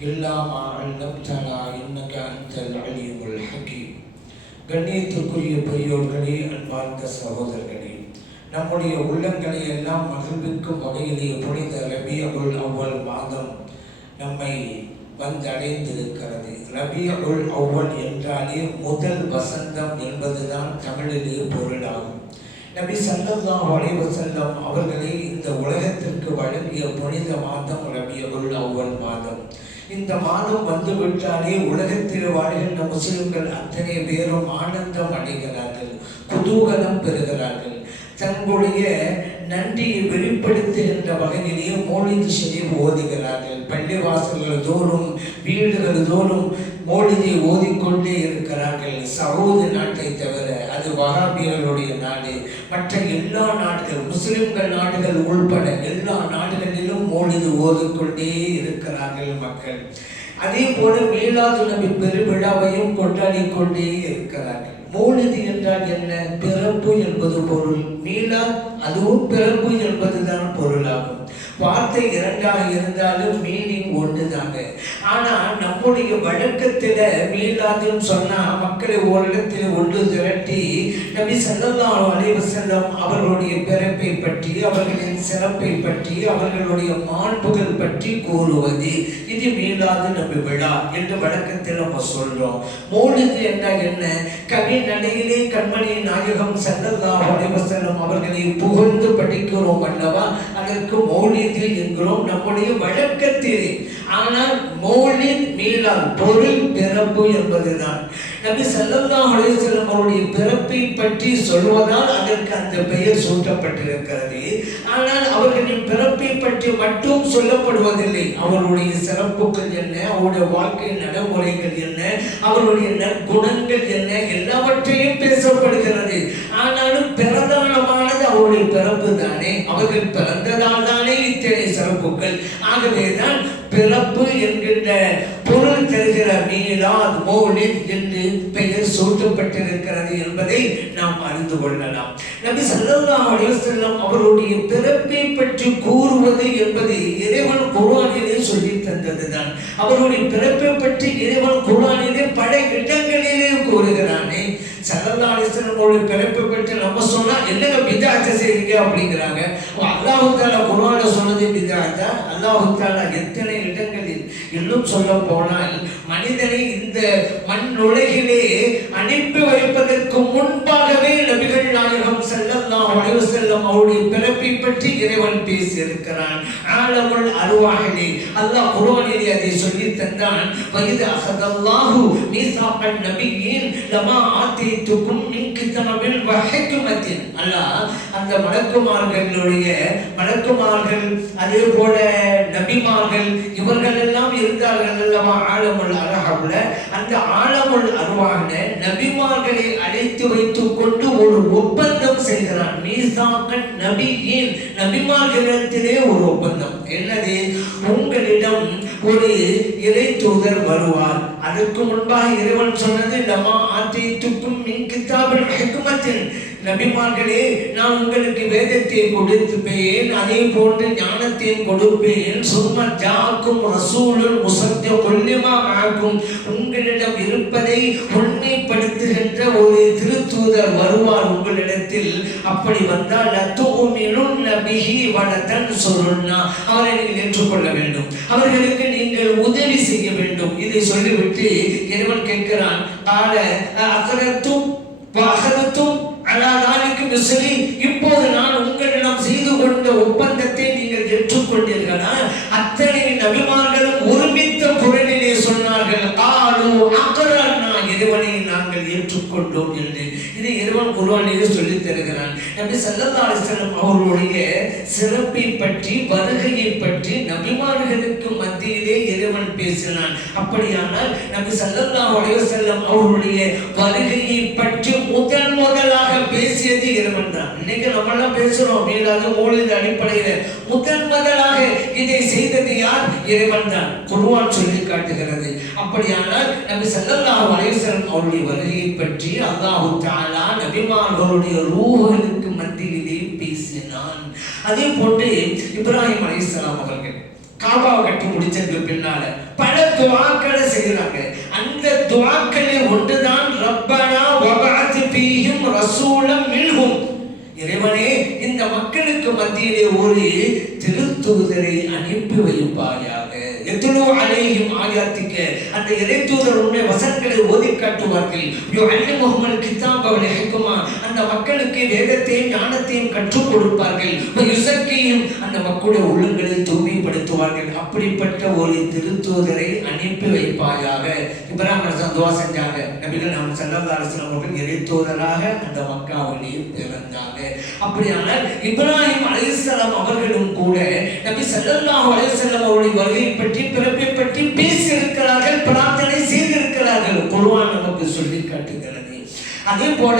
இல்லா மா அல்லம்தனா இன்னக அந்தல் அலியுல் ஹக்கீம். கண்ணியத்திற்குரிய பெரியோர்களே அன்பார்ந்த சகோதரர்களே நம்முடைய உள்ளங்களை எல்லாம் மகிழ்விக்கும் வகையிலே புனித ரபியகுல் அவ்வல் மாதம் நம்மை வந்தடைந்திருக்கிறது. ரபியகுல் அவ்வல் என்றாலே முதல் வசந்தம் என்பதுதான் தமிழிலே பொருளாகும். நபி சல்லல்லாஹு அலைஹி வஸல்லம் அவர்களே இந்த உலகத்திற்கு வழங்கிய புனித மாதம் ரபியகுல் அவ்வல் மாதம். இந்த மாதம் வந்து விட்டாலே உலகத்தில் வாழ்கின்ற முஸ்லிம்கள் அத்தனை பேரும் ஆனந்தம் அடைகிறார்கள் குதூகலம் பெறுகிறார்கள். தங்களுடைய நன்றியை வெளிப்படுத்துகின்ற வகையிலேயே மோலிது ஷெரீப் ஓதுகிறார்கள். பள்ளிவாசல்கள் தோறும் வீடுகள் தோறும் மோடிஜி ஓதிக்கொண்டே இருக்கிறார்கள். சவுதி நாட்டை தவிர அது வகாபியர்களுடைய நாடு. மற்ற எல்லா நாடுகள் முஸ்லிம்கள் நாடுகள் உள்பட எல்லா நாடுகளிலும் மோடிஜி ஓதிக்கொண்டே இருக்கிறார்கள் மக்கள். அதே போல மீளாது நபி பெருவிழாவையும் கொண்டாடி கொண்டே இருக்கிறார்கள். மௌலிது என்றால் என்ன? பிறப்பு என்பது பொருள். மீளா அதுவும் பிறப்பு என்பதுதான் பொருளாகும். வார்த்தை இரண்டாக இருந்தாலும் மீனிங் ஒன்றுதாங்க ஆனா நம்முடைய வழக்கத்துல மீளாதுன்னு சொன்னா மக்களை ஓரிடத்தில் ஒன்று திரட்டி நபி ஸல்லல்லாஹு அலைஹி செல்லம் அவர்களுடைய பிறப்பை பற்றி அவர்களின் சிறப்பை பற்றி அவர்களுடைய மாண்புகள் பற்றி கூறுவது. இது மீளாது நம்பி விழா என்று வழக்கத்தில் நம்ம சொல்றோம். மௌலிது என்றால் என்ன? கவி நடையிலே கண்மணி நாயகம் ஸல்லல்லாஹு அலைஹி செல்லம் அவர்களை புகழ்ந்து படிக்கிறோம் அல்லவா? அதற்கு மௌலிது இருக்கிறோம் நம்முடைய வழக்கத்திலே. ஆனால் மௌலித் மீளால் பொருள் பிறப்பு என்பதுதான். நபி ஸல்லல்லாஹு அலைஹி அவருடைய பிறப்பை பற்றி சொல்வதால் அதற்கு அந்த பெயர் சூட்டப்பட்டிருக்கிறது. ஆனால் அவர்களின் பிறப்பை பற்றி மட்டும் சொல்லப்படுவதில்லை. அவருடைய சிறப்புகள் என்ன? அவருடைய வாழ்க்கை நடைமுறைகள் என்ன? அவருடைய நற்குணங்கள் என்ன? எல்லாவற்றையும் பேசப்படுகிறது. ஆனாலும் பிறந்தான அவருடைய பிறப்பு தானே? அவர்கள் பிறந்ததால் தானே இத்தனை சிறப்புகள். ஆகவேதான் பிறப்பு என்கின்ற பொருள் தருகிற மீளாத் மௌலித் என்று பெயர் சூட்டப்பட்டிருக்கிறது என்பதை நாம் அறிந்து கொள்ளலாம். நபி சல்லா அலைஹி அவருடைய பிறப்பை பற்றி கூறுவது என்பது இறைவன் குரானிலே சொல்லி தந்ததுதான். அவருடைய பிறப்பை பற்றி இறைவன் குரானிலே பல இடங்களிலே கூறுகிறான். ஸல்லல்லாஹு அலைஹி வஸல்லம் பற்றி நம்ம சொன்னா என்னங்க பிதாத்த செய்றீங்க அப்படிங்கிறாங்க. அல்லாஹு தாலா சொன்னது பிதாத்தா அல்லாஹு எத்தனை இடங்களில் இன்னும் சொல்ல போனால் மனிதனை இந்த மண் உலகிலே அனுப்பி வைப்பதற்கு முன்பாகவே நபிகள் அலைஹி வஸல்லம் அவருடைய பிறப்பை பற்றி இறைவன் பேசி இருக்கிறான் ஆலமுல் அருவாஹிலே அல்லாஹ் குர்ஆனிலே அதை சொல்லி தந்தான். வயது அஹதல்லாஹு மீசாகன் நபியின் லமா ஆத்தீத்துக்கும் மின் கிதாபில் வ ஹிக்மத்தின் அல்லாஹ் அந்த மலக்குமார்களுடைய மலக்குமார்கள் அதே போல நபிமார்கள் இவர்கள் எல்லாம் ஆழமுள் அல்லவா அந்த ஆழமுள் அருவாக நபிமார்களை அழைத்து வைத்துக் கொண்டு ஒரு ஒப்பந்தம் செய்கிறான். மீசாக்கன் நபியின் நபிமார்களிடத்திலே ஒரு ஒப்பந்தம். என்னது? உங்களிடம் ஒரு இறை தூதர் வருவார். அதற்கு முன்பாக இறைவன் சொன்னது லமா துப்பும் மின் கிதாபில் ஹெக்குமத்தின் நபிமார்களே நான் உங்களுக்கு வேதத்தை கொடுத்துப்பேன் அதே போன்று ஞானத்தையும் கொடுப்பேன். சும்ம ஜாக்கும் ரசூலும் முசத்திய கொல்லிமா ஆக்கும். உங்களிடம் இருப்பதை உண்மைப்படுத்துகின்ற ஒரு திருத்தூதர் வருவார் உங்களிடத்தில்? அப்படி வந்தால் அத்துமினும் நபிஹி வடதன் சொருன்னா அவரை நீங்கள் ஏற்றுக்கொள்ள வேண்டும். அவர்களுக்கு நீங்கள் உதவி செய்ய வேண்டும். இதை சொல்லிவிட்டு இறைவன் கேட்கிறான் கால அக்கரத்து இதை இறைவன் சொல்லித் தருகிறான். நபி ஸல்லல்லாஹு அலைஹி அவர்களுடைய சிறப்பை பற்றி வருகையை பற்றி நபிமார்களுக்கு மத்தியிலே இறைவன் பேசினான். அப்படியானால் நபி ஸல்லல்லாஹு அலிவசல்லம் அவர்களுடைய வருகையை பற்றி முதல் முதலாக பேசியது இறைவன் தான். இன்னைக்கு நம்ம எல்லாம் பேசுறோம் அப்படின்றது ஊழல் அடிப்படையில. முதல் முதலாக இதை செய்தது யார்? இறைவன் தான். குர்ஆன் சொல்லி காட்டுகிறது. அப்படியானால் நபி ஸல்லல்லாஹு அலைஹி அவருடைய வருகையை பற்றி அல்லாஹு தஆலா நபிமார்களுடைய ரூஹுகளுக்கு மத்தியிலே பேசினான். அதே போன்று இப்ராஹிம் அலைஹிஸ்ஸலாம் அவர்கள் காபாவை கட்டி முடிச்சதுக்கு பின்னால பல துவாக்களை செய்கிறாங்க. அந்த துவாக்களில் ஒன்றுதான் ரப்பனா வபஅத் ஃபீஹிம் ரசூலம் மின்ஹும். இறைவனே இந்த மக்களுக்கு மத்தியிலே ஒரு திருத்தூதரை அனுப்பி வைப்பாயா? அலையும் ஆயாத்திக்க அந்த இறைத்தூதர் உண்மை வசனங்களை ஓதி காட்டுவார்கள். யுஅல்லிமுஹுல் கித்தாப் அவளை ஹெக்குமா அந்த மக்களுக்கு வேதத்தையும் ஞானத்தையும் கற்றுக் கொடுப்பார்கள். யுசக்கையும் அந்த மக்களுடைய உள்ளங்களை தூய்மைப்படுத்துவார்கள். அப்படிப்பட்ட ஒரு திருத்தூதரை அனுப்பி வைப்பாயாக. இப்ராஹிம் அலைஹிஸ்ஸலாம் துவா செஞ்சாங்க. நபிகள் நாம் ஸல்லல்லாஹு அலைஹி வஸல்லம் அவர்கள் இறைத்தூதராக அந்த மக்காவிலே பிறந்தாங்க. அப்படியானால் இப்ராஹிம் அலைஹிஸ்ஸலாம் அவர்களும் கூட நபி ஸல்லல்லாஹு அலைஹி அவருடைய வருகை பற்றி பிறப்பை பற்றி பேசி இருக்கிறார்கள் பிரார்த்தனை செய்திருக்கிறார்கள். குருவான் நமக்கு சொல்லி காட்டுகிறது. அதே போல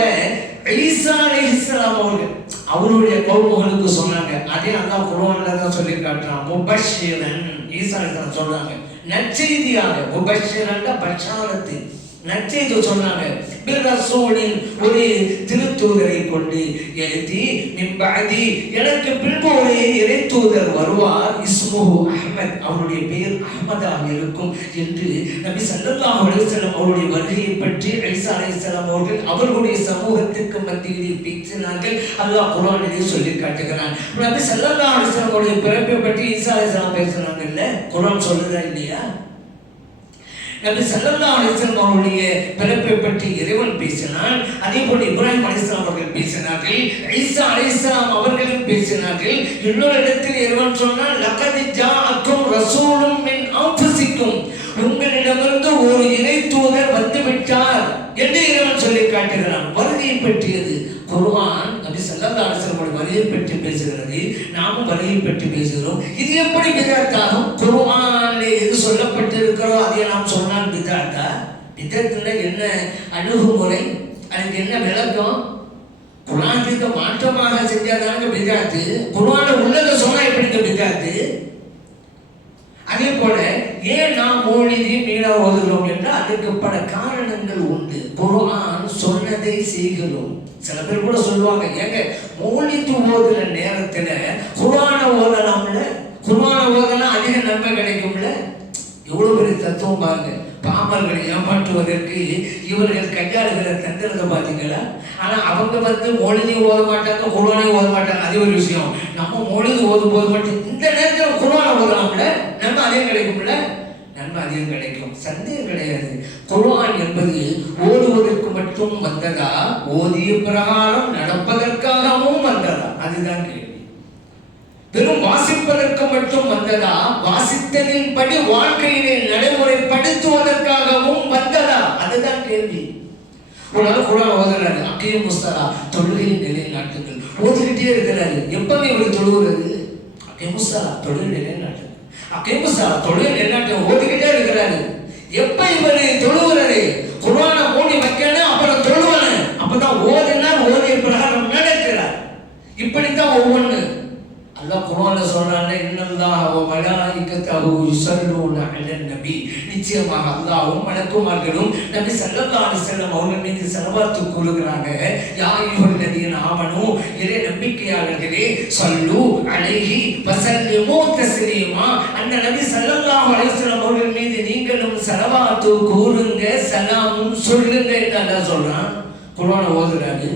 ஈசா இஸ்லாம் அவர்கள் அவருடைய கௌமுகளுக்கு சொன்னாங்க. அதே அந்த குருவான்ல தான் சொல்லி காட்டுறான். முபஷீரன் ஈசா அலைஹிஸ்ஸலாம் சொல்றாங்க. நற்செய்தியாக முபஷீரன் பஷாரத்து நற்செய்தி சொன்னாங்க. பிரசூலின் ஒரு திருத்தூதரை கொண்டு எழுதி மின்பதி எனக்கு பின்பு ஒரு இறைத்தூதர் வருவார் இஸ்முஹு அஹ்மத். அவருடைய பெயர் அஹ்மதாக இருக்கும் என்று நபி ஸல்லல்லாஹு அலைஹி அவருடைய வருகையை பற்றி ஐசா அலைஹிஸ்ஸலாம் அவர்கள் அவர்களுடைய சமூகத்திற்கு மத்தியிலே பேசினார்கள். அல்லாஹ் குரானிலே சொல்லி காட்டுகிறான். நபி ஸல்லல்லாஹு அலைஹி அவருடைய பிறப்பை பற்றி ஈசா அலைஹிஸ்ஸலாம் பேசுனாங்கல்ல குரான் சொல்லுதா இல்லையா? என்று செல்லல்லா அலிஸ்லாம் அவர்களுடைய பிறப்பை பற்றி இறைவன் பேசினார். அதே போல இப்ராஹிம் அலிஸ்லாம் அவர்கள் பேசினார்கள் ஐசா அலிஸ்லாம் அவர்களும் பேசினார்கள். இன்னொரு இடத்தில் இறைவன் சொன்னால் லகத் ஜாஅக்கும் ரசூலும் மின் ஆபசிக்கும் உங்களிடமிருந்து ஒரு இறை தூதர் வந்துவிட்டார் என்று இறைவன் சொல்லி காட்டுகிறான். வருகையை பற்றியது குருவான் அப்படி செல்லல்லா அலைஹி வருகை பற்றி பேசுகிறது. நாமும் வருகை பற்றி பேசுகிறோம். இது எப்படி பிதாத்தாகும் குருவான் எது சொல்லப்பட்ட அதை நாம் சொன்னால் பிதாத்தா பிதத்துல என்ன அணுகுமுறை அதுக்கு என்ன விளக்கம்? குரானுக்கு மாற்றமாக செஞ்சாதாங்க பிதாத்து. குரான உள்ளத சொன்னா எப்படிங்க பிதாத்து? அதே போல ஏன் நாம் மொழிதி மீள ஓதுகிறோம் என்றால் அதுக்கு பல காரணங்கள் உண்டு. குரான் சொன்னதை செய்கிறோம். சில பேர் கூட சொல்லுவாங்க ஏங்க மௌலித்து ஓதுகிற நேரத்தில் குர்ஆனை ஓதலாம்ல? குர்ஆனை ஓதலாம் அதிக நன்மை கிடைக்கும்ல? எவ்வளோ பெரிய தத்துவம் பாருங்க. பாமர்களை ஏமாற்றுவதற்கு இவர்கள் கையாளுகிற தந்திரத்தை பார்த்தீங்களா? ஆனா அவங்க வந்து மொழிதி ஓத மாட்டாங்க குர்ஆனை ஓத மாட்டாங்க. அது ஒரு விஷயம். நம்ம மொழிதி ஓதும் போது மட்டும் இந்த நேரத்தில் குர்ஆனை ஓதலாம்ல நன்மை அதிகம் கிடைக்கும்ல? நன்மை அதிகம் கிடைக்கும். சந்தேகம் கிடையாது. குர்ஆன் என்பது ஓதுவதற்கு மட்டும் வந்ததா? ஓதிய பிரகாரம் நடப்பதற்காகவும் வந்ததா அதுதான் கேள்வி வெறும் வாசிப்பதற்கு மட்டும் வந்ததா வாசித்ததின் படி வாழ்க்கையிலே நடைமுறைப்படுத்துவதற்காகவும் வந்ததா அதுதான் கேள்வி உங்களால் குரான் ஓதுறாரு. அக்கையும் முஸ்தரா நிலையில் நாட்டுகள் ஓதுகிட்டே இருக்கிறாரு. எப்பவுமே இவர் தொழுகிறது அக்கை முஸ்தரா தொழுகை நிலைநாட்டுங்கள் அக்கே முஸ்தரா தொழுகை நிலைநாட்டு ஓதுகிட்டே இருக்கிறாரு. எப்ப இவர் தொழுகிறாரு குரானை மூடி வைக்கணும் அப்புறம் தொழுவானு அப்பதான் ஓதுனா ஓதிய பிரகாரம் நடக்கிறார் இப்படித்தான் ஒவ்வொன்று அல்லாஹ் குர்ஆன்ல சொல்றானே இன்னல்லாஹ வ மலாயிகத்தஹு யுஸல்லூன அலன் நபி நிச்சயமாக அல்லாவும் மலக்குமார்களும் நபி ஸல்லல்லாஹு அலைஹி அவர்கள் மீது செலவாத்து கூறுகிறாங்க யா நதியின் ஆவணும் இறை நம்பிக்கையாளர்களே சொல்லு அழகி வஸல்லிமு தஸ்லீமா. அந்த நபி சல்லல்லாஹு அலைஹி அவர்கள் மீது நீங்களும் செலவாத்து கூறுங்க சலாமும் சொல்லுங்க என்று அல்லா சொல்றான். குர்ஆனை ஓதுறாரு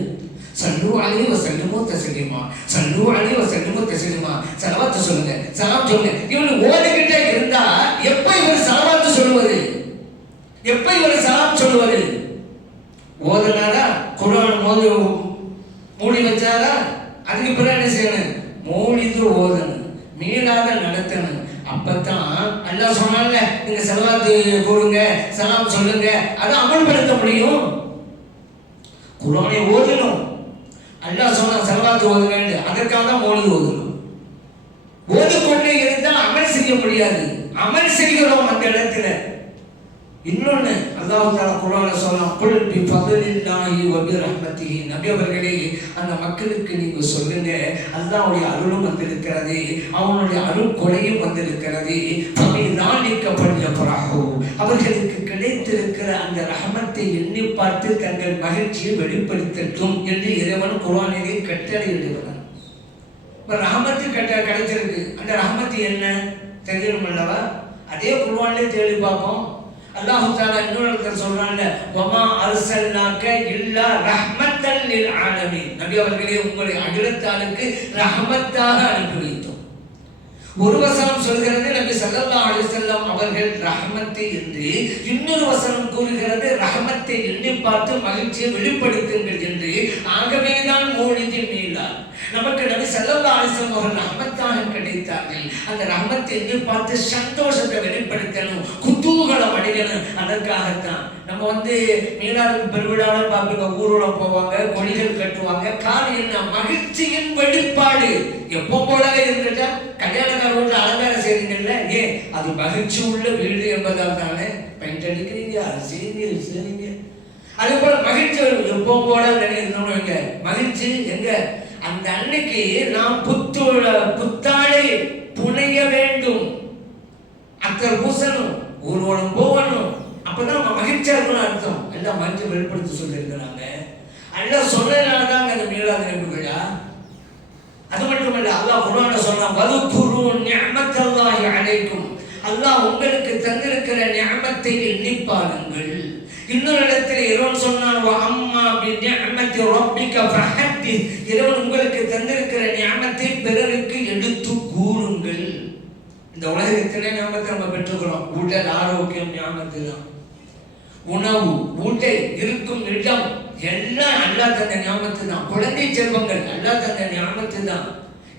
சல்லு அலைஹி வஸல்லிமு தஸ்லீமா சல்லு அலைஹி வஸல்லிமு தஸ்லீமா. செலவாத்து சொல்லுங்க சலாம் சொல்லுங்க. இவன் ஓடிக்கிட்டே இருந்தா எப்ப இவர் செலவா எப்ப இவர் சலாம் சொல்லுவது ஓதுனாரா? குரான் மோதி மூடி வச்சாரா? அதுக்கு பிறகு என்ன செய்யணும்? மூடிந்து ஓதணும். மீளாத நடத்தணும். அப்பத்தான் அல்லாஹ் சொன்னால நீங்க செலவாத்து கூடுங்க சலாம் சொல்லுங்க. அதை அமல்படுத்த முடியும். குரானை ஓதணும். அல்லாஹ் சொன்ன செலவாத்து ஓதுங்க அதற்காக தான் மோடி ஓதணும். ஓதிக்கொண்டே இருந்தால் அமல் செய்ய முடியாது. அமல் செய்கிறோம் அந்த இடத்துல. இன்னொன்று அல்லாஹால குரான சொல்லலாம் குல் பி பதினாயி ஒபி ரஹ்மத்தி நபி அவர்களே அந்த மக்களுக்கு நீங்கள் சொல்லுங்க. அல்லாவுடைய அருளும் வந்திருக்கிறது அவனுடைய அருள் கொலையும் வந்திருக்கிறது. அவை நாளிக்கப்பட்ட பிறகு அவர்களுக்கு கிடைத்திருக்கிற அந்த ரஹமத்தை எண்ணி பார்த்து தங்கள் மகிழ்ச்சியை வெளிப்படுத்தட்டும் என்று இறைவன் குரானிலே கட்டளையிடுகிறான். இப்போ ரஹமத்து கட்ட கிடைச்சிருக்கு. அந்த ரஹமத்து என்ன? தெரியணும் அல்லவா அதே குரானிலே தேடி பார்ப்போம். அல்லாஹு தஆலா இன்னொரு சொல்றாங்க வமா அர்சல்னாக்க இல்லா ரஹ்மத்தன் லில் ஆலமீன். நபி அவர்களே உங்களை அகிலத்தாருக்கு ரஹமத்தாக அனுப்பி வைத்தோம். ஒரு வசனம் சொல்கிறது நபி சல்லா அலைஹி அவர்கள் ரஹமத்தை என்று இன்னொரு வசனம் கூறுகிறது ரஹமத்தை எண்ணி பார்த்து மகிழ்ச்சியை வெளிப்படுத்துங்கள் என்று. ஆகவேதான் மௌலிதி மீளார் நமக்கு நபி ஸல்லல்லாஹு அலைஹி ஒரு அவர்கள் ரஹமத்தாக கிடைத்தார்கள். அந்த ரஹமத்தை எதிர்பார்த்து பார்த்து சந்தோஷத்தை வெளிப்படுத்தணும் குதூகலம் அடையணும். அதற்காகத்தான் நம்ம வந்து மீனாது பெருவிழாவில் பார்க்க ஊர்வலம் போவாங்க கொடிகள் கட்டுவாங்க காரணம் என்ன மகிழ்ச்சியின் வெளிப்பாடு. எப்போ போலவே இருந்துட்டா கல்யாணக்கார வீட்டில் அலங்காரம் செய்றீங்கல்ல? ஏன் அது மகிழ்ச்சி உள்ள வீடு என்பதால் தானே பெயிண்ட் அடிக்கிறீங்க அது செய்யுங்க செய்யுங்க. அதே போல மகிழ்ச்சி எப்போ போல இருந்தோம்னு மகிழ்ச்சி எங்க? அந்த அன்னைக்கு நாம் புத்து புத்தாடை புனைய வேண்டும். அத்தர் பூசணும் ஊர்வலம் போகணும் அப்பதான் நம்ம மகிழ்ச்சியா இருக்கணும் அர்த்தம். எல்லாம் மகிழ்ச்சி வெளிப்படுத்தி சொல்லியிருக்கிறாங்க. எல்லாம் சொன்னதுனால அந்த மீளாத நினைவுகளா அது மட்டுமல்ல அல்லாஹ் குரான சொல்றான் வதுகுரு நிஅமத்தல்லாஹி அலைக்கும். அல்லாஹ் உங்களுக்கு தந்திருக்கிற நிஅமத்தை எண்ணி பாருங்கள் இன்னொரு இடத்துல இறைவன் சொன்னான் அம்மா அப்படின்னு நிஅமத்தி ரப்பிக ஃபஹத்தி இறைவன் உங்களுக்கு தந்திருக்கிற ஞானத்தை பிறருக்கு எடுத்து கூறுங்கள். இந்த உலகத்திலே ஞாபகத்தை நம்ம பெற்றுக்கிறோம்? உடல் ஆரோக்கியம் ஞாபகத்து தான் உணவு ஊட்டை இருக்கும் இடம் எல்லாம் அல்லா தந்த ஞாபகத்து தான் குழந்தை செல்வங்கள் அல்லா தந்த ஞாபகத்து தான்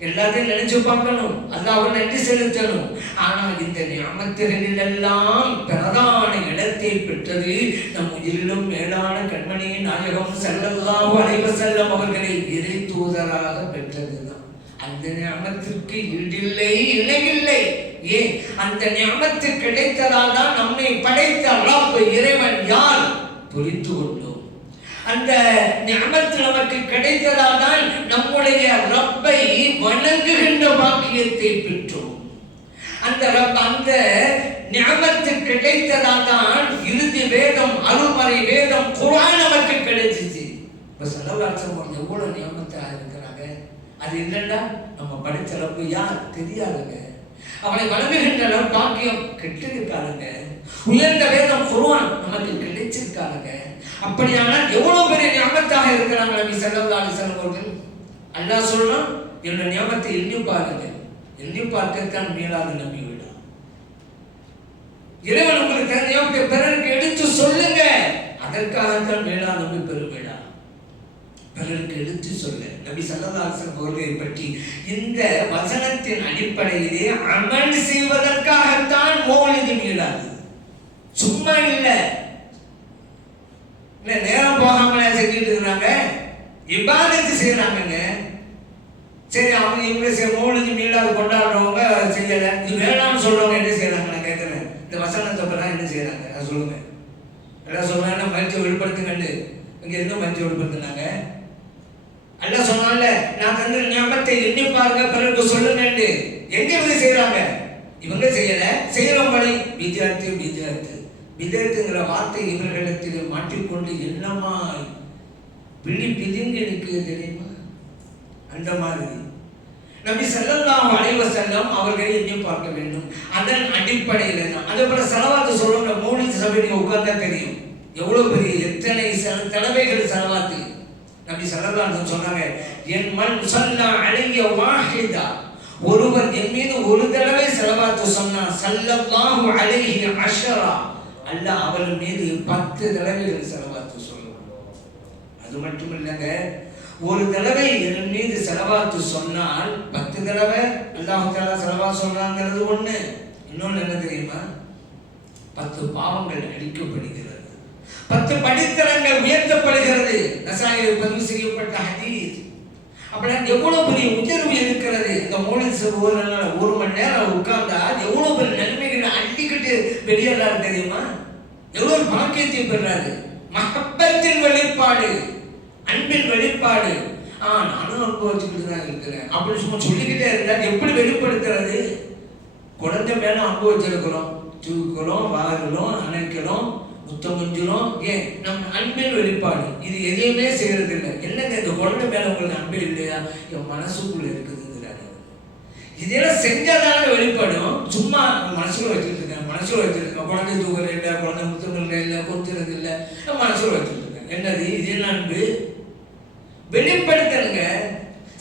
எல்லாத்தையும் நினைச்சு பார்க்கணும். அல்லாஹ் நன்றி செலுத்தணும். ஆனால் இந்த ஞாபகத்திறனில் எல்லாம் பிரதான இடத்தை பெற்றது நம் உயிரிலும் மேலான கண்மணியின் நாயகம் ஸல்லல்லாஹு அலைவ செல்லம் அவர்களை இறை தூதராக பெற்றதுதான். அந்த ஞாபகத்திற்கு ஈடில்லை இணையில்லை ஏன்? அந்த ஞாபகத்து கிடைத்ததால் தான் நம்மை படைத்த ரப் இறைவன் யார்? புரிந்து கொண்டோம். அந்த ஞாபகத்து நமக்கு கிடைத்ததானால் நம்முடைய ரப்பை வணங்குகின்ற பாக்கியத்தை பெற்றோம். அந்த ரப் அந்த ஞாபகத்து கிடைத்ததாதான் இறுதி வேதம் அருமறை வேதம் குரான் நமக்கு கிடைச்சிச்சு இப்போ செலவாச்சம் எவ்வளோ ஞாபகத்தாக இருக்கிறாங்க? அது இல்லைன்னா நம்ம படித்த ரப்பு யார்? தெரியாதுங்க. அவனை வணங்குகின்ற பாக்கியம் கெட்டிருக்காருங்க. உயர்ந்த வேதம் குருவான் நமக்கு கிடைச்சிருக்காருங்க. அப்படியானால் எவ்வளவு பெரிய ஞாபகத்தாக இருக்கிறாங்க நபி ஸல்லல்லாஹு அலைஹி வஸல்லம் அவர்கள்? அல்லாஹ் சொல்றான் என்னோட ஞாபகத்தை எண்ணி பாருங்க எண்ணி பார்க்கத்தான் மீளாத நம்பி விடா. இறைவன் உங்களுக்கு தெரிஞ்ச ஞாபகத்தை பிறருக்கு எடுத்து சொல்லுங்க. அதற்காகத்தான் மேலா நபி பெருவிழா பிறருக்கு எடுத்து சொல்ல நபி சல்லதாசன் அவர்களை பற்றி இந்த வசனத்தின் அடிப்படையிலே அமல் செய்வதற்காகத்தான் மௌலிது மீளாது சும்மா இல்லை. இல்ல நேரம் போகாமல் செஞ்சுட்டு இருக்கிறாங்க? இபாதத்து செய்கிறாங்கங்க சரி அவங்க இவங்க மூலிஞ்சு மீளாது கொண்டாடுறவங்க செய்யலை. இது வேணாம்னு சொல்கிறவங்க என்ன செய்கிறாங்க நான் கேட்குறேன் இந்த வசனத்தை பற்றி என்ன செய்கிறாங்க அதை சொல்லுங்க. எல்லாம் சொல்றாங்க மகிழ்ச்சி வெளிப்படுத்துங்கண்டு இங்கே என்ன மகிழ்ச்சி வெளிப்படுத்தினாங்க? அல்ல சொன்னால நான் தந்த ஞாபகத்தை எண்ணி பாருங்க பிறகு சொல்லுங்கண்டு எங்க இவங்க செய்கிறாங்க இவங்க செய்யலை. செய்யறவங்களே வித்யார்த்தி வித்தியார்த்தி விதத்துங்கிற வார்த்தை இவர்களிடத்தில் மாற்றிக்கொண்டு என்னமா பிடி பிதிங்கு எனக்கு தெரியுமா? அந்த மாதிரி. நபி ஸல்லல்லாஹு அலைஹி செல்லம் அவர்களை எங்கே பார்க்க வேண்டும். அதன் அடிப்படையில் தான் அதே போல செலவாத்து மூணு மௌலித் நீங்கள் உட்கார்ந்தா தெரியும். எவ்வளோ பெரிய எத்தனை செல- தடவைகள் செலவாத்து. நபி ஸல்லல்லாஹு சொன்னாங்க என் மண் ஸல்லா அழகிய வாஹிதா. ஒருவர் என் மீது ஒரு தடவை செலவாத்து சொன்னா ஸல்லல்லாஹு அழகிய அஷரா. அல்ல அவள் மீது பத்து தடவைகள் செலவாத்து சொல்லுவோம் அது மட்டும் இல்லைங்க ஒரு தடவை என் மீது செலவாத்து சொன்னால் பத்து தடவை அல்லாஹால செலவா சொல்றாங்கிறது ஒண்ணு. இன்னொன்னு என்ன தெரியுமா? பத்து பாவங்கள் அழிக்கப்படுகிறது. பத்து படித்தளங்கள் உயர்த்தப்படுகிறது. நசாயில் பதிவு செய்யப்பட்ட ஹதீஸ். அப்படின்னா எவ்வளவு பெரிய உயர்வு இருக்கிறது. இந்த மூலிசு ஒரு நாள் ஒரு மணி நேரம் உட்கார்ந்தா எவ்வளவு பெரிய நன்மைகளை அள்ளிக்கிட்டு வெளியேறாரு தெரியுமா? எவ்வளவு பாக்கியத்தை பெறாரு மகப்பத்தின் வெளிப்பாடு அன்பின் வெளிப்பாடு. ஆ நானும் அனுபவிச்சுக்கிட்டு தான் இருக்கிறேன். அப்படி சும்மா சொல்லிக்கிட்டே இருந்தால் எப்படி வெளிப்படுத்துறது? குழந்தை மேல அனுபவிச்சிருக்கிறோம். தூக்கிறோம் வாங்குறோம் அணைக்கிறோம் முத்தம் கொஞ்சுறோம் ஏன்? நம்ம அன்பின் வெளிப்பாடு. இது எதையுமே செய்யறது இல்லை என்னங்க இந்த குழந்தை மேல உங்களுக்கு அன்பு இல்லையா? என் மனசுக்குள்ள இருக்குதுங்கிறாரு இதெல்லாம் செஞ்சாதானே வெளிப்படும். சும்மா மனசுல வச்சுருக்கேன் இருக்கேன் மனசுல குழந்தை தூக்கிறேன் இல்லை குழந்தை முத்தங்கள் இல்லை கொஞ்சுறது இல்லை மனசுல வச்சுட்டு இருக்கேன் என்னது இது வெளிப்படுத்தலுங்க.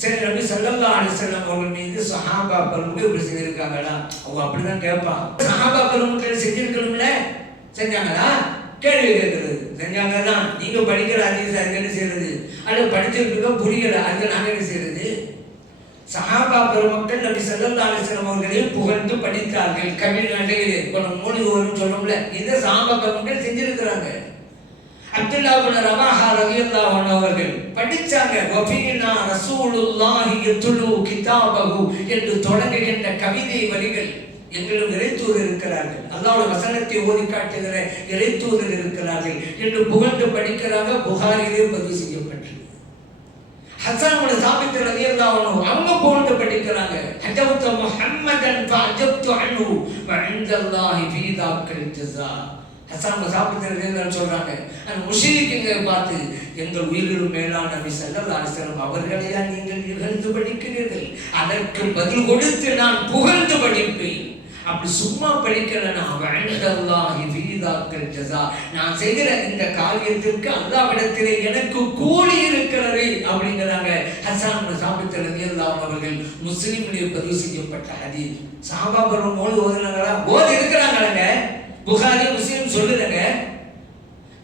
சரி நபி சல்லல்லா அலிசல்லம் அவர்கள் மீது சஹாபா பெருமக்கள் இப்படி செஞ்சிருக்காங்களா? அவங்க அப்படிதான் கேட்பான் சஹாபா பெருமக்கள் செஞ்சிருக்கணும்ல? செஞ்சாங்களா? கேள்வி கேட்கறது. செஞ்சாங்க தான் நீங்க படிக்கிற அதிக அது என்ன செய்யறது? அல்லது படிச்சிருக்க புரியல அதுக்கு நாங்கள் என்ன செய்யறது? சஹாபா பெருமக்கள் நபி சல்லல்லா அலிஸ்லாம் அவர்களையும் புகழ்ந்து படித்தார்கள். கவிதை நடையிலே இப்போ மூணு மூலிகை வரும்னு சொல்லணும்ல இதை சஹாபா பெருமக்கள் செஞ்சிருக்கிறாங்க. அப்துல்லா பின் ரவாஹா ரலியல்லாஹு அவர்கள் படிச்சாங்க வஃபீனா ரசூலுல்லாஹி யத்லு கிதாபஹு என்று தொடங்குகின்ற கவிதை வரிகள் எங்களும் இறைத்தூதர் இருக்கிறார்கள். அல்லாஹ்வுடைய வசனத்தை ஓதி காட்டுகிற இறைத்தூதர் இருக்கிறார்கள் என்று புகழ்ந்து படிக்கிறாங்க புகாரிலே பதிவு செய்யப்பட்டிருக்கு. ஹசனுடைய சாபித் ரலியல்லாஹு அன்ஹு அவங்க புகழ்ந்து படிக்கிறாங்க. ஹஜப்து முஹம்மதன் ஃபஅஜப்து அன்ஹு வஇந்தல்லாஹி ஃபீ தாக்கல் ஜஸா. அவங்க சாப்பிட்டு சொல்றாங்க? அந்த முஷிரிக்குங்க பார்த்து எங்கள் உயிரிலும் மேலான நபி ஸல்லல்லாஹு அவர்களையா நீங்கள் இகழ்ந்து படிக்கிறீர்கள். அதற்கு பதில் கொடுத்து நான் புகழ்ந்து படிப்பேன். அப்படி சும்மா படிக்கலனா நான் செய்கிற இந்த காரியத்திற்கு அல்லாவிடத்திலே எனக்கு கூலி இருக்கிறது அப்படிங்கிறாங்க ஹசான் சாபித் ரலியல்லாஹு அவர்கள். முஸ்லிமிலே பதிவு செய்யப்பட்ட ஹதீஸ். சஹாபா பெரும் மோது ஓதுனாங்களா போது இருக்கிறாங்க புகாரி முஸ்லீம் சொல்லுதுங்க.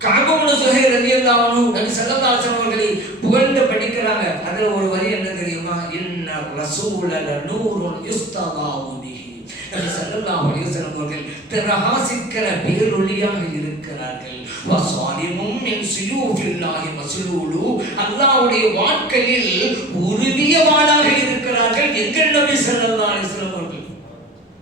காபமுன சுகை ரலியல்லாஹு அன்ஹு நபி சல்லல்லாஹு அவர்களை புகழ்ந்து படிக்கிறாங்க. அதுல ஒரு வரி என்ன தெரியுமா? இன்ன ரசூல நூறுன் யுஸ்ததாவு பிஹி. நபி சல்லல்லாஹு அலைஹி வஸல்லம் அவர்கள் பிரகாசிக்கிற பேரொளியாக இருக்கிறார்கள். வஸாலிமும் மின் சுயூஃபில்லாஹி மஸ்லூலு அல்லாஹ்வுடைய வாழ்க்கையில் உருவியவாளாக இருக்கிறார்கள் எங்கள் நபி சல்லல்லாஹு அலைஹி வஸல்லம் அவர்கள்.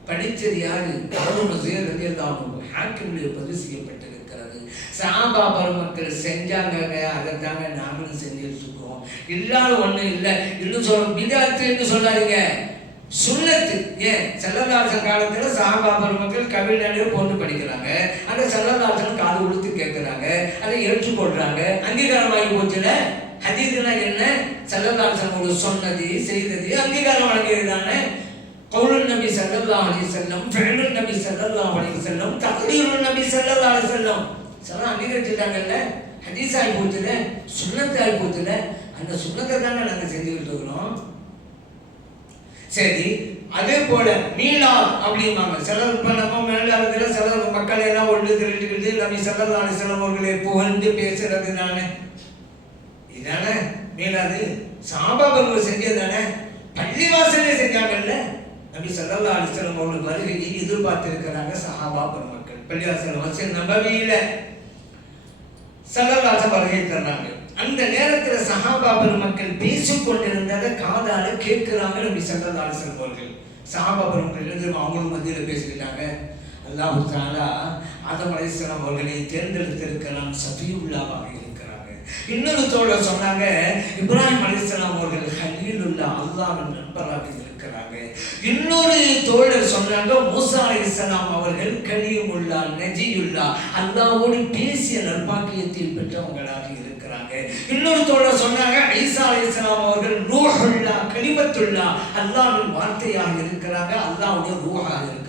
படித்தது யாரு? காபமுன சுகை ரலியல்லாஹு அன்ஹு. ஹாக்கிம்ல பதிவு செய்யப்பட்டிருக்கிறது. சாபா பெருமக்கள் செஞ்சாங்க அதை தாங்க நாங்களும் செஞ்சுட்டு இருக்கோம் இல்லாத ஒன்றும் இல்லை. இன்னும் சொல்ல பிதாத்துன்னு சொல்லாதீங்க. சுண்ணத்து ஏன்? செல்லதாசன் காலத்தில் சாபா பெருமக்கள் கவிழ் நடுவே போட்டு படிக்கிறாங்க. அந்த செல்லதாசன் காது கொடுத்து கேட்குறாங்க. அதை ஏற்றுக்கொள்றாங்க அங்கீகாரமாகி போச்சுல? ஹதீதுனா என்ன? செல்லதாசன் சொன்னது செய்தது அங்கீகாரம் வழங்கியது தானே? கவுலுன் நபி சல்லல்லா அலி செல்லம் ஃபிஅலுன் நபி சல்லல்லா அலி செல்லம் தக்ரீருன் நபி சல்லல்லா அலி செல்லம் சலாம் அங்கீகரிச்சுட்டாங்கல்ல ஹதீஸ் ஆகி போச்சுல சுண்ணத்து ஆகி போச்சுல அந்த சுண்ணத்தை தானே நாங்கள் செஞ்சுக்கிட்டு இருக்கிறோம் சரி அதே போல மீளா அப்படிம்பாங்க. சிலர் இப்போ நம்ம மேலாளத்துல சிலர் மக்கள் எல்லாம் ஒன்று திரட்டிக்கிட்டு நபி சல்லல்லா அலி செல்லம் அவர்களை புகழ்ந்து பேசுறது தானே. இதானே மீளாது சாபா பருவ செஞ்சது தானே. பள்ளிவாசலே செஞ்சாங்கல்ல. நபி சல்லா அலிஸ்லம் வஸல்லம் அவர்கள் வருகையை எதிர்பார்த்திருக்கிறாங்க சஹாபா பெருமக்கள். பள்ளிவாசல் வச்சு நபவியில ஸல்லல்லாஹு வருகை தர்றாங்க. அந்த நேரத்துல சஹாபா பெருமக்கள் பேசிக்கொண்டிருந்ததை காதால கேட்கிறாங்க நபி சல்லா அலிஸ்லம் அவர்கள். சஹாபா பெருமக்கள் எழுந்து அவங்களும் மத்தியில் பேசிக்கிட்டாங்க. அல்லாஹு தாலா ஆதம் அலிஸ்லாம் அவர்களை தேர்ந்தெடுத்திருக்கலாம் சபியுல்லாவாக இருக்கிறாங்க. இன்னொரு தோழர் சொன்னாங்க இப்ராஹிம் அலிஸ்லாம் அவர்கள் ஹலீலுல்லா அல்லாவின் நண்பராக இருக்கிறாங்க இன்னொரு தோழர் சொன்னாங்க மூசா இஸ்லாம் அவர்கள் கலியுல்லா நஜியுல்லா அல்லாவோடு பேசிய நற்பாக்கியத்தை பெற்றவங்களாக இருக்கிறாங்க. இன்னொரு தோழர் சொன்னாங்க ஐசா இஸ்லாம் அவர்கள் ரூஹுல்லா கலிமத்துல்லா அல்லாவின் வார்த்தையாக இருக்கிறாங்க அல்லாவுடைய ரூஹாக இருக்கிறாங்க.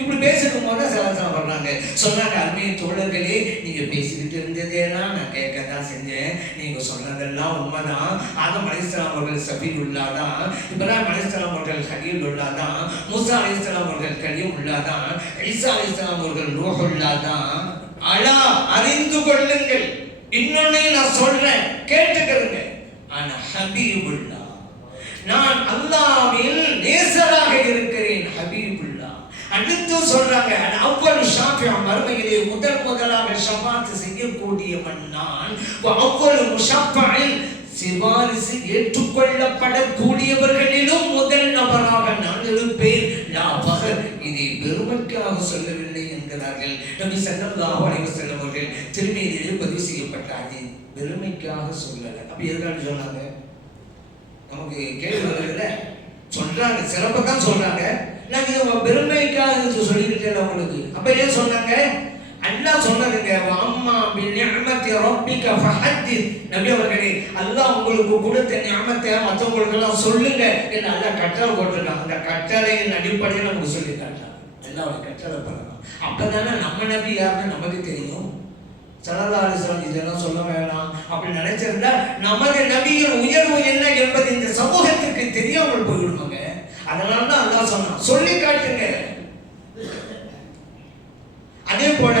இப்படி பேசிக்கும் போது சலசலம் வர்றாங்க. சொன்னாங்க அருமையை தோழர்களே நீங்க பேசிக்கிட்டு இருந்ததேலாம் நான் கேட்க தான் செஞ்சேன். நீங்க சொன்னதெல்லாம் உண்மைதான். ஆதம் அலிஸ்லாம் அவர்கள் சபீல் உள்ளாதான். இப்ராஹிம் அலிஸ்லாம் அவர்கள் ஹலீல் உள்ளாதான். மூசா அலிஸ்லாம் அவர்கள் கலீம் உள்ளாதான். ஈசா அலிஸ்லாம் அவர்கள் நோக உள்ளாதான். அழா அறிந்து கொள்ளுங்கள். இன்னொன்னையும் நான் சொல்றேன். கேட்டுக்கிறேங்க ஆனா ஹபீபுல்லா நான் அல்லாவில் நேசராக இருக்கிறேன். ஹபீப் அடுத்து சொல்றாங்க. அவ்வளவு ஷாஃபியா மறுமையிலே முதல் முதலாக ஷபாத்து செய்யக்கூடியவன் நான். அவ்வளவு முஷப்பாயில் சிபாரிசு ஏற்றுக்கொள்ளப்படக்கூடியவர்களிலும் முதல் நபராக நான் இருப்பேன். லாபகர் இதை பெருமைக்காக சொல்லவில்லை என்கிறார்கள். நபி சென்னம் அலைஹி வஸல்லம் அவர்கள் திருமேனியிலே பதிவு செய்யப்பட்ட அது பெருமைக்காக சொல்லல. அப்படி எதனால சொன்னாங்க? நமக்கு கேள்வி வருதுல்ல. சொல்றாங்க. சிறப்பு தான் சொல்றாங்க. நான் இதை பெருமைக்காக இது சொல்லியிருக்கேன் உங்களுக்கு. அப்ப ஏன் சொன்னாங்க? அண்ணா சொன்னதுங்க அம்மா நியமத்தை ரொம்பிக்க ஃபஹத்தி நபி அவர்களே அல்லாஹ் உங்களுக்கு கொடுத்த நியமத்தை மற்றவங்களுக்கு எல்லாம் சொல்லுங்க. என்று அல்லாஹ் கட்டளை போட்டிருக்காங்க. அந்த கட்டளையின் அடிப்படையில் நமக்கு சொல்லி காட்டாங்க அல்லாஹ் கட்டளை பண்ணலாம் அப்பதானே நம்ம நபி யாருன்னு நமக்கு தெரியும். சலதாரிசனம் இதெல்லாம் சொல்ல வேணாம். அப்படி நினைச்சிருந்தா நமது நபியின் உயர்வு என்ன என்பது இந்த சமூகத்திற்கு தெரியாமல் போயிடுவாங்க அதனால தான் அல்லாஹ் சொன்னான். சொல்லி காட்டுங்க. அதே போல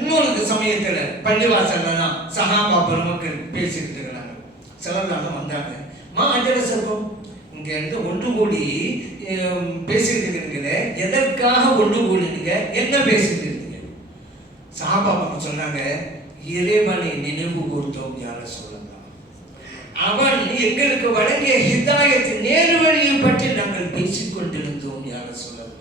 இன்னொரு சமயத்துல பள்ளிவாசல்ல தான் சஹாபா பெருமக்கள் பேசிக்கிட்டு இருக்கிறாங்க. சிலர் வந்தாங்க. மா அஞ்சல செல்வம் இங்க இருந்து ஒன்று கூடி பேசிட்டு பேசிக்கிட்டு இருக்கிறீங்க எதற்காக ஒன்று கூடினீங்க? என்ன பேசிட்டு இருக்கீங்க? சஹாபா சொன்னாங்க இறைவனை நினைவு கூர்த்தோம் யார சொல்லலாம் அவன் எங்களுக்கு வழங்கிய ஹிதாயத்தின் நேர்வழியை பற்றி நாங்கள் பேசிக்கொண்டிருந்தோம் யார சொல்லலாம்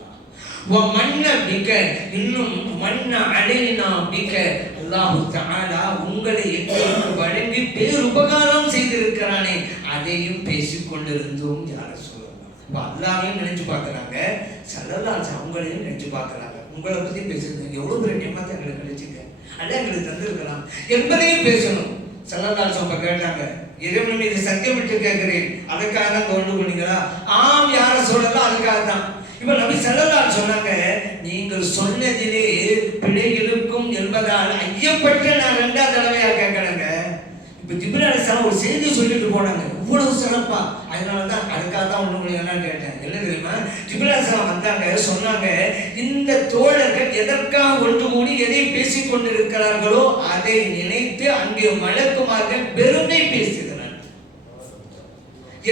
மன்ன பிக்க இன்னும் மண்ண அலைனா பிக்க அல்லாஹு தாலா உங்களை எங்களுக்கு வழங்கி பேருபகாரம் செய்திருக்கிறானே அதையும் பேசிக்கொண்டிருந்தோம் யார சொல்லலாம் அல்லாவையும் நினைச்சு பார்க்கறாங்க சல்லல்லாஹு அவங்களையும் நினைச்சு பார்க்கறாங்க. உங்களை பத்தி பேசுறது எவ்வளவு பெரிய நியமத்தை எங்களுக்கு கிடைச்சிங்க. அல்ல எங்களுக்கு தந்திருக்கலாம் என்பதையும் பேசணும். சல்லல்லாஹு அப்ப கேட்டாங்க இறைவன் மீது சத்தியம் விட்டு கேட்கிறேன். அதுக்காக தான் தோண்டு பண்ணீங்களா ஆம் யார சொல்லலாம் அதுக்காக தான். இப்ப நபி செல்லலாம் சொன்னாங்க நீங்கள் சொன்னதிலே பிழை இருக்கும் என்பதால் ஐயப்பட்டு நான் ரெண்டாவது தடவை இப்போ ஜிப்ரா அலிஸ்லாம் ஒரு செய்தியை சொல்லிட்டு போனாங்க. இவ்வளவு சிறப்பா. அதனால தான் அதுக்காக தான் ஒன்று உங்களுக்கு என்ன கேட்டேன். என்ன தெரியுமா? ஜிப்ரா அலிஸ்லாம் வந்தாங்க சொன்னாங்க இந்த தோழர்கள் எதற்காக ஒன்று கூடி எதை பேசிக் கொண்டிருக்கிறார்களோ அதை நினைத்து அங்கே மலக்குமார்கள் பெருமை பேசுகிறார்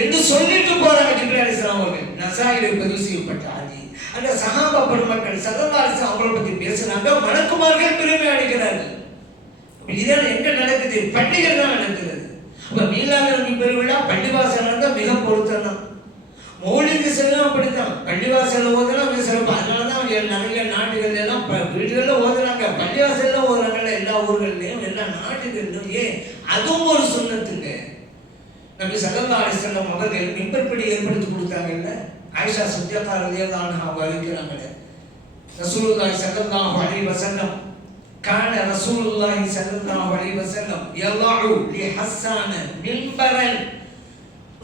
என்று சொல்லிட்டு போறாங்க ஜிப்ரா அலிஸ்லாம் அவர்கள். நசாயில் பதிவு செய்யப்பட்ட ஆதி. அந்த சகாபா பெருமக்கள் சதவாரிசு அவங்களை பற்றி பேசுனாங்க. மலக்குமார்கள் பெருமை அடைகிறார்கள். இதெல்லாம் எங்க நடக்குது? பண்டிகை தான் நடக்கிறது அப்ப மீனாகரம் பெருவிழா பள்ளிவாசல் தான் மிக பொருத்தம் தான் மௌலிக செல்லும் அப்படித்தான். பள்ளிவாசல்ல ஓதுனா மிக சிறப்பு. அதனாலதான் நிறைய நாடுகள் எல்லாம் ப- வீடுகள்ல ஓதுனாங்க பள்ளிவாசல்ல ஓதுறாங்கல்ல எல்லா ஊர்கள்லயும் எல்லா நாடுகள்லயும். ஏன்? அதுவும் ஒரு சுண்ணத்துங்க. நபி சல்லல்லாஹு அலைஹி வஸல்லம் அவர்கள் மிம்பர்படி ஏற்படுத்தி கொடுத்தாங்கல்ல? ஆயிஷா சித்தியக்கா ரலியல்லாஹு அவங்க அறிவிக்கிறாங்களே ரசூலுல்லாஹி ஸல்லல்லாஹு அலைஹி வஸல்லம் كان رسول الله صلى الله عليه وسلم يضع لحسان منبرا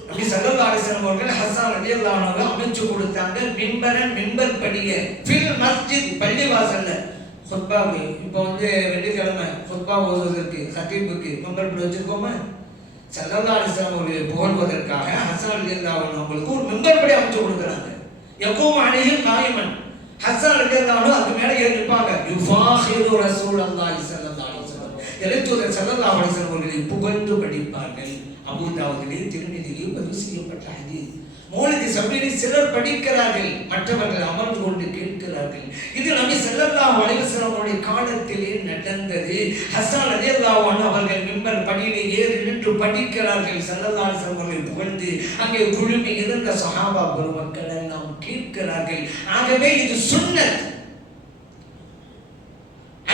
நபி ஸல்லல்லாஹு அலைஹி வஸல்லம் அவர்கள் ஹஸ்ஸான் ரலியல்லாஹு அன்ஹு அமைச்சு கொடுத்தாங்க மிம்பரன் மிம்பர் படிய ஃபில் மஸ்ஜித் பள்ளிவாசல்ல குத்பாவுக்கு இப்போ வந்து வெள்ளிக்கிழமை குத்பா ஓதுவதற்கு ஹத்தீபுக்கு மிம்பர் படி வச்சிருக்கோமா ஸல்லல்லாஹு அலைஹி வஸல்லம் அவர்களை புகழ்வதற்காக ஹஸ்ஸான் ரலியல்லாஹு அன்ஹு அவங்களுக்கு ஒரு மிம்பர் படி அமைச்சு கொடுக்குறாங்க யகூம் அலைஹி காயிமன் ஹசன் ரலியல்லாஹு அன்ஹு அதுக்கு மேல ஏறி நிற்பாங்க ரசூல் ரசூலுல்லாஹி ஸல்லல்லாஹு அலைஹி வஸல்லம். இறைத்தூதர் ஸல்லல்லாஹு அலைஹி வஸல்லம் அவர்களை புகழ்ந்து படிப்பார்கள். அபூதாவுதிலே திருநிதியிலே பதிவு செய்யப்பட்ட ஹதீஸ். மௌலிதி சபையிலே சிலர் படிக்கிறார்கள் மற்றவர்கள் அமர்ந்து கொண்டு கேட்கிறார்கள். இது நபி செல்லல்லா வலைவசலமுடைய காலத்திலே நடந்தது. ஹசான் அஜயல்லாவான் அவர்கள் மிம்பர் படியிலே ஏறி நின்று படிக்கிறார்கள். செல்லல்லா அவர்கள் புகழ்ந்து அங்கே குழுமி இருந்த சஹாபா பெருமக்கள் எல்லாம் கேட்கிறார்கள். ஆகவே இது சுண்ணத்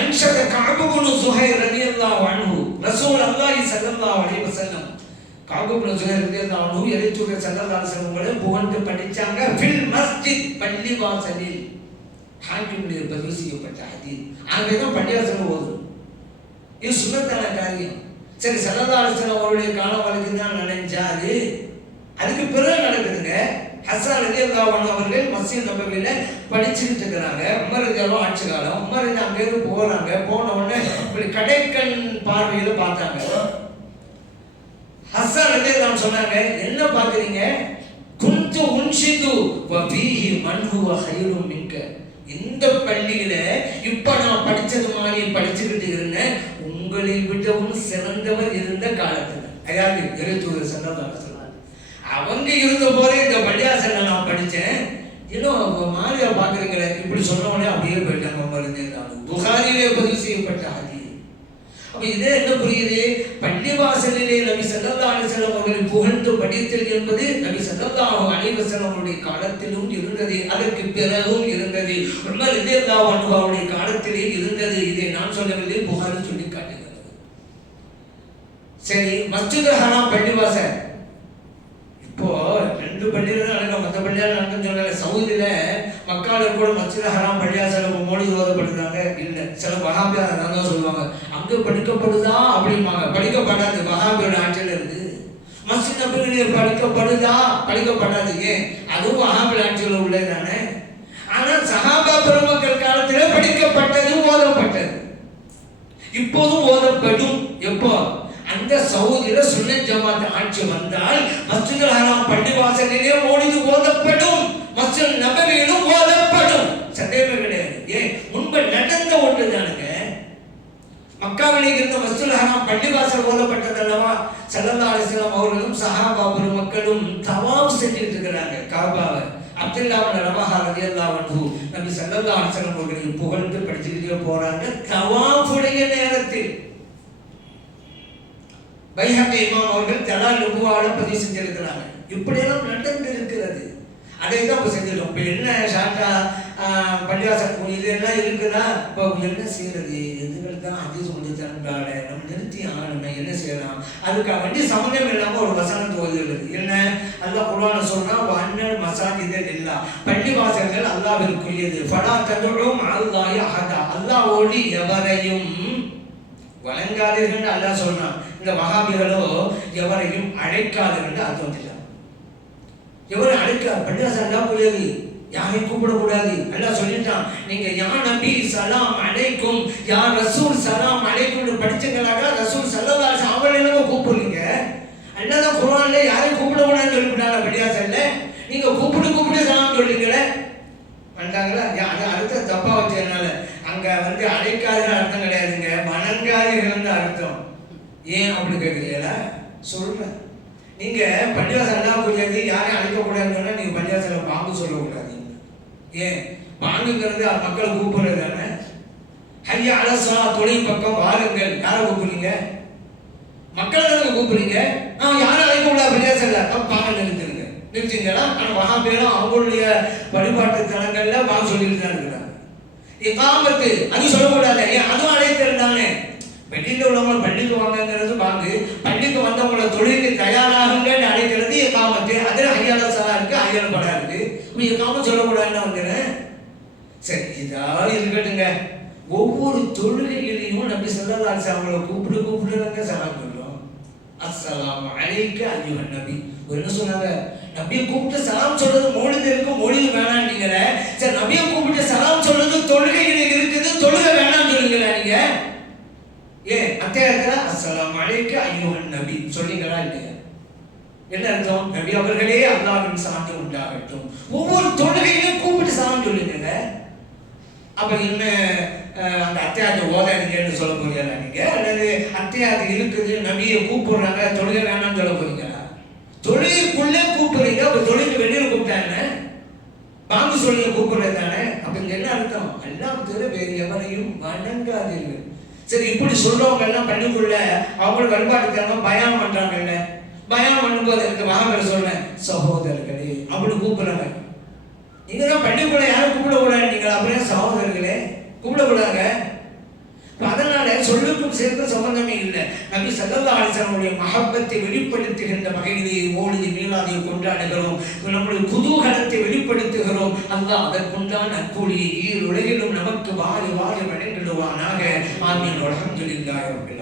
அன்ஷத காபுகுனு சுஹை ரலியல்லாஹு அன்ஹு ரசூல் அல்லாஹி ஸல்லல்லாஹு அலைஹி வஸல்லம் காகுபுரத்துல இருந்து நானும் எரிச்சூர சந்திரதாசன் உங்களும் புகழ்ந்து படிச்சாங்க. ஃபில் மஸ்ஜித் பள்ளி வாசலில் ஹாக்கிமுடைய பதிவு செய்யப்பட்ட அதில் அங்கேதான் பள்ளிவாசல் ஓதும் இது சுபத்தான காரியம். சரி சரதாரசன் அவருடைய காலம் வழக்கு தான் நினைஞ்சாரு. அதுக்கு பிறகு நடக்குதுங்க. ஹசான் ரஜியல்லாவன் அவர்கள் மசீத் நபவியில படிச்சுக்கிட்டு இருக்கிறாங்க. உமர் ஆட்சி காலம். உமர் அங்கேருந்து போகிறாங்க போன உடனே இப்படி கடைக்கண் பார்வையில் பார்த்தாங்க. ஹசன் ரலியல்லாஹு சொன்னாங்க என்ன பாக்குறீங்க குந்து உன்ஷிது வ ஃபீஹி ஹைரும் மின்க. இந்த பள்ளியில இப்ப நான் படிச்சது மாதிரி படிச்சுக்கிட்டு இருந்தேன் உங்களை விடவும் சிறந்தவர் இருந்த காலத்துல. அதாவது இருத்தூர் சொன்னதாக சொன்னாங்க அவங்க இருந்த போதே இந்த பள்ளியாசல்ல நான் படிச்சேன். இன்னும் மாதிரியா பாக்குறீங்களே இப்படி சொன்னவனே அப்படியே போயிட்டாங்க மருந்து புகாரிலே பதிவு செய்யப்பட்ட ஆதி இதே என்ன புரியுது? பள்ளிவாசலிலே நபி ஸல்லல்லாஹு அலைஹி வஸல்லம் அவர்களை புகழ்ந்து படித்தல் என்பது நபி ஸல்லல்லாஹு அலைஹி அவருடைய காலத்திலும் இருந்தது. அதற்கு பிறகும் இருந்தது. உமர் ரலியல்லாஹு அன்ஹு அவருடைய காலத்திலே இருந்தது. இதை நான் சொல்லவில்லை புகார் சொல்லி காட்டுகிறது சரி மஸ்ஜித் ஹனா பள்ளிவாசல். இப்போ ரெண்டு பள்ளியில தான் நடக்கும். மற்ற பள்ளியால் நடக்கும் சொல்லல. சவுதியில மக்கால கூட மஸ்ஜித் ஹராம் பள்ளியாசல மோடி ஓதப்படுறாங்க இல்லை சில வகாபியார் தான் சொல்லுவாங்க. அங்க படிக்கப்படுதா? அப்படிம்பாங்க. படிக்கப்படாது. வகாபியோட ஆட்சியில் இருக்கு மஸ்ஜித் நபிகள் படிக்கப்படுதா? படிக்கப்படாது. ஏன்? அதுவும் வகாபியோட ஆட்சியில் உள்ளே தானே ஆனா சஹாபா பெருமக்கள் காலத்தில் படிக்கப்பட்டது ஓதப்பட்டது. இப்போதும் ஓதப்படும். எப்போ? அந்த சவுதியில சுன்னத் ஜமாத் ஆட்சி வந்தால் மஸ்ஜிதுல் ஹராம் பள்ளிவாசலிலே ஓடிது ஓதப்படும். மஸ்ஜித் நபவியிலும் ஓதப்படும். சந்தேகம் கிடையாது. ஏன்? முன்பு நடந்த ஒன்று மக்காவிலே இருந்த மஸ்ஜிதுல் ஹராம் பள்ளிவாசல் ஓதப்பட்டது அல்லவா ஸல்லல்லாஹு அலைஹி அவர்களும் சஹாபா பெருமக்களும் தவாப் செஞ்சுட்டு இருக்கிறாங்க. காபாவை அப்துல்லா பின் ரவாஹா ரலியல்லாஹு அன்ஹு சல்லல்லா ஸல்லல்லாஹு அலைஹி புகழ்ந்து படிச்சுக்கிட்டே போறாங்க. தவாஃபுடைய நேரத்தில். பைஹக்கி இமாம் அவர்கள் தலா நுபுவால பதிவு செஞ்சிருக்கிறாங்க. இப்படியெல்லாம் நடந்து இருக்கிறது அதை தான் இப்போ செஞ்சிடும் இப்போ என்ன ஷார்ட்டா பள்ளிவாசல் என்ன இருக்குன்னா இப்போ என்ன செய்யறது எதுகள் தான் அது சொல்லி தன்பாட நம்ம நிறுத்தி ஆகணுமே. என்ன செய்யலாம்? அதுக்கு வண்டி சம்மந்தம் இல்லாமல் ஒரு வசனம் ஓதுகிறது என்ன? அல்லா குருவான சொன்னால் சொன்னா வன்னல் மசாஜிதல் இல்லா பள்ளிவாசல்கள் அல்லாவிற்குரியது படா ததுஉம் அல்லாஹி அகதா அல்லாஹ்வோடு எவரையும் வழங்காதீர்கள் அல்லாஹ் சொன்னான். இந்த மகாபிகளோ எவரையும் அழைக்காதீர்கள் அர்த்தம் இல்லை எவரும் அழைக்க பள்ளிவாசல் எல்லாம் கூடாது யாரையும் கூப்பிடக்கூடாது. எல்லாம் சொல்லிட்டான். நீங்க யா நபி சலாம் அழைக்கும் யா ரசூல் சலாம் அலைக்கும் படிச்சங்களாக ரசூல் சல்லல்லாஹு அவள் என்னவோ கூப்பிடுங்க கூப்பிடுறீங்க குரான்ல யாரையும் கூப்பிடக்கூடாதுன்னு சொல்லிவிட்டாங்க பள்ளிவாசல்ல நீங்க கூப்பிட்டு கூப்பிட்டு சலாம் சொல்றீங்களே. வந்தாங்களா? அது அடுத்த தப்பா வச்சதுனால. அங்க வந்து அழைக்காதுன்னு அர்த்தம் கிடையாதுங்க. வணங்காதீர்கள் அர்த்தம். ஏன் அப்படி கேட்குறீங்களா? சொல்றேன். நீங்க பள்ளிவாசல் எல்லாம் கூடாது யாரையும் அழைக்கக்கூடாதுன்னு நீங்க பள்ளிவாசல பாம்பு சொல்லக்கூடாது. ஏன்? பாங்குங்கிறது மக்களை கூப்பிடுறது தானே? ஐயா அலசா தொழில் பக்கம் வாருங்கள். யாரை கூப்பிடுறீங்க? மக்களை தானே கூப்பிடுறீங்க? நான் யாரும் அழைக்க கூடாது பள்ளிவாசல்ல. அப்ப பாங்க நிறுத்துருங்க ஆனால் ஆனா மகாபேரம் அவங்களுடைய வழிபாட்டு தலங்கள்ல பாங்க சொல்லிட்டு தான் இருக்கிறாங்க. இகாமத்து அது சொல்லக்கூடாது. ஏன்? அதுவும் அழைத்தல் தானே. வெளியில உள்ளவங்க பள்ளிக்கு வாங்கங்கிறது பாங்கு பள்ளிக்கு வந்தவங்களை தொழிலுக்கு தயாராகுங்கன்னு அழைக்கிறது என் காமத்து அதில் ஐயாளர் சலா இருக்கு ஐயாளர் படம் இருக்கு. என் காமம் சொல்லக்கூடாதுன்னு வந்துடுறேன் சரி இதாக இருக்கட்டுங்க. ஒவ்வொரு தொழுகையிலையும் நம்பி செல்லலாம் அலைஹி அவங்கள கூப்பிட்டு கூப்பிடுறாங்க சலாம் சொல்லுவோம் அஸ்லாம் அழைக்க அய்யுஹன் நபி. ஒரு என்ன சொன்னாங்க? நபியை கூப்பிட்டு சலாம் சொல்றது மொழி இருக்கு மௌலிது வேணாம்னீங்களே சரி நபியை கூப்பிட்டு சலாம் சொல்றது தொழுகையில இருக்குது தொழுகை வேணாம்னு சொல்லுங்களா நீங்க ஏன்? அத்தியாயத்தில் அஸ்லாம் அழைக்க அய்யுஹன் நபி சொன்னீங்களா இல்லையா? என்ன அர்த்தம்? நபி அவர்களே அல்லாவின் சான்று உண்டாகட்டும். ஒவ்வொரு தொழுகையிலும் கூப்பிட்டு சலாம் சொல்லுங்க அப்ப இன்னும் அந்த அந்த ஓத ஓதாதீங்கன்னு சொல்ல போறீங்களா நீங்க? அல்லது அத்தியாயத்து இருக்குது நபியை கூப்பிடுறாங்க தொழுகை வேணாம்னு சொல்ல போறீங்களா? தொழுகைக்குள்ளே கூப்பிடுறீங்க அப்ப தொழுகை வெளியில் கூப்பிட்டாங்க பாங்கு சொல்லி கூப்பிடுறது தானே? அப்ப இங்க என்ன அர்த்தம்? அல்லாஹ் தவிர வேறு எவரையும் வணங்காதீர்கள். சரி இப்படி சொல்றவங்க எல்லாம் பண்ணிக்குள்ள அவங்களுக்கு வழிபாட்டு தரமா பயம் பண்றாங்கல்ல பயம் பண்ணும்போது எனக்கு மகாபேர் சொன்னேன் சகோதரர்களே அப்படின்னு கூப்பிடுறாங்க. நீங்க தான் பள்ளிக்குள்ள யாரும் கூப்பிடக்கூடாது நீங்கள்? அப்படியே சகோதரர்களே கூப்பிடக்கூடாங்க அதனால சொல்லுக்கும் சேர்ந்த சம்பந்தமே இல்லை. நபி ஸல்லல்லாஹு அலைஹி வெளிப்படுத்துகின்ற வகையிலே ஓடுதி மீலாதியை கொண்டாடுகிறோம். நம்முடைய குதூகலத்தை வெளிப்படுத்துகிறோம். அல்லாஹ் அதற்குண்டான நற்கூலியை ஈர் உலகிலும் நமக்கு வாரி வாரி வழங்கிடுவானாக. ஆமீன். உலகம் ரப்பில்